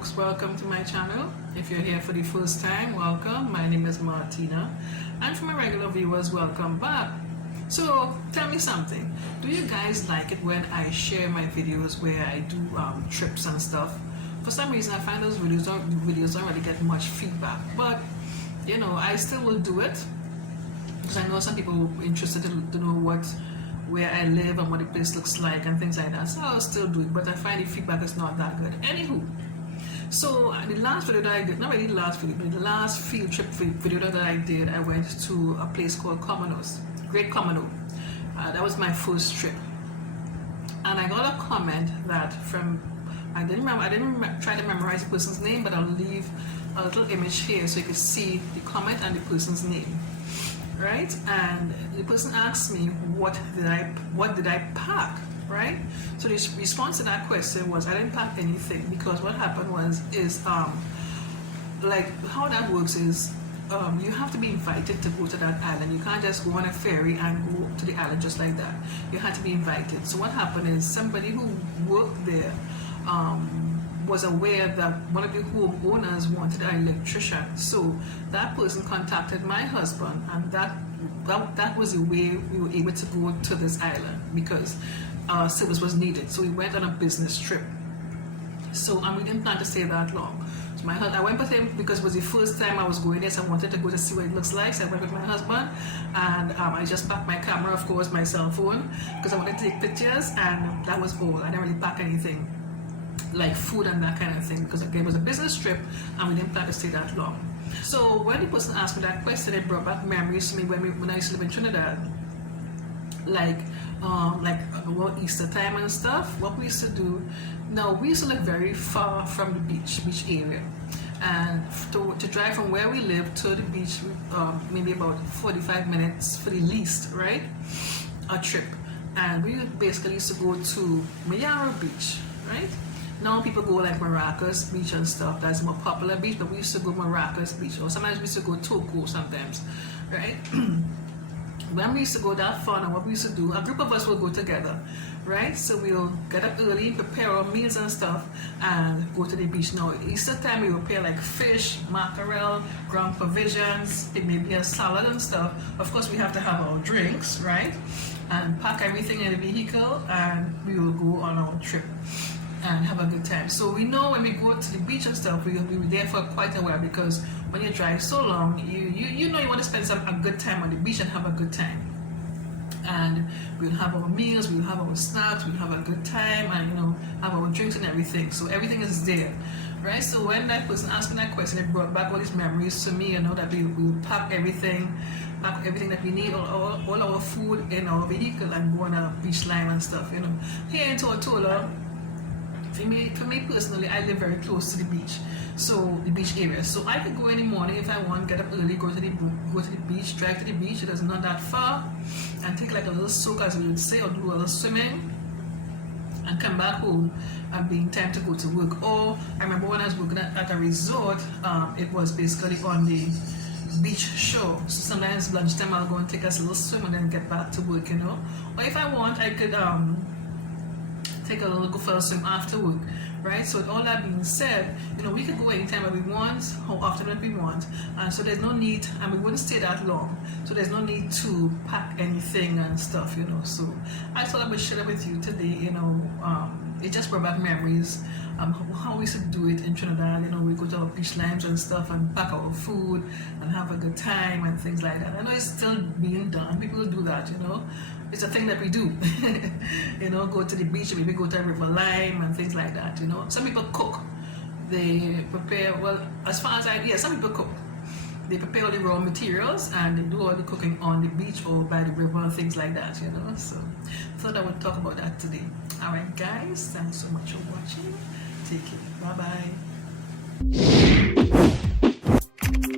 folks, welcome to my channel. If you're here for the first time, welcome. My name is Martina, and for my regular viewers, welcome back. So tell me something, do you guys like it when I share my videos where I do trips and stuff? For some reason I find those videos don't really get much feedback, but you know, I still will do it because I know some people are interested to know where I live and what the place looks like and things like that, so I'll still do it, but I find the feedback is not that good. Anywho, so the last video that I did, not really the last video, but the last field trip video that I did, I went to a place called Great Camanoe. That was my first trip, and I got a comment that from, I didn't try to memorize the person's name, but I'll leave a little image here so you can see the comment and the person's name. Right, and the person asked me what did I pack, right? So the response to that question was I didn't pack anything, because what happened is like how that works is you have to be invited to go to that island. You can't just go on a ferry and go to the island just like that. You had to be invited. So what happened is somebody who worked there was aware that one of the homeowners wanted an electrician, so that person contacted my husband, and that was the way we were able to go to this island, because service was needed. So we went on a business trip, and we didn't plan to stay that long. So I went with him because it was the first time I was going there, so I wanted to go to see what it looks like. So I went with my husband, and I just packed my camera, of course, my cell phone, because I wanted to take pictures, and that was all. I didn't really pack anything like food and that kind of thing, because again, it was a business trip and we didn't plan to stay that long. So when the person asked me that question, it brought back memories to me when I used to live in Trinidad, like about Easter time and stuff. What we used to do, now we used to live very far from the beach area, and to drive from where we live to the beach, maybe about 45 minutes for the least, right, a trip. And we basically used to go to Mayaro Beach, right? Now people go like Maracas Beach and stuff, that's a more popular beach, but we used to go Maracas Beach, or sometimes we used to go Toco sometimes, right? When we used to go that far, and what we used to do, a group of us will go together, right? So we'll get up early, prepare our meals and stuff, and go to the beach. Now, Easter time, we will prepare like fish, mackerel, ground provisions, it may be a salad and stuff. Of course, we have to have our drinks, right? And pack everything in the vehicle, and we will go on our trip and have a good time. So we know when we go to the beach and stuff, we'll be there for quite a while, because when you drive so long, you know you want to spend a good time on the beach and have a good time. And we'll have our meals, we'll have our snacks, we'll have a good time, and you know, have our drinks and everything. So everything is there, right? So when that person asked me that question, it brought back all these memories to me, you know, that we'll pack everything that we need, all our food in our vehicle, and go on a beach line and stuff, you know. Here in Tortola, for me personally, I live very close to the beach, so the beach area. So I could go in the morning if I want, get up early, go to the beach, drive to the beach. It is not that far, and take like a little soak, as we would say, or do a little swimming, and come back home and be in time to go to work. Or I remember when I was working at a resort, it was basically on the beach shore. So sometimes lunchtime I'll go and take us a little swim and then get back to work, you know. Or if I want, I could take a little go for a swim after work, right? So with all that being said, you know, we could go anytime that we want, how often that we want, and so there's no need, and we wouldn't stay that long, so there's no need to pack anything and stuff, you know. So I thought I would share it with you today, you know. It just brought back memories, how we used to do it in Trinidad. You know, we go to our beach lines and stuff and pack our food and have a good time and things like that. I know it's still being done, people do that, you know. It's a thing that we do. You know, go to the beach, maybe go to a river lime and things like that, you know. Some people cook, they prepare, well, as far as some people cook. They prepare all the raw materials and they do all the cooking on the beach or by the river and things like that, you know. So I thought I would talk about that today. Alright guys, thanks so much for watching. Take care. Bye bye.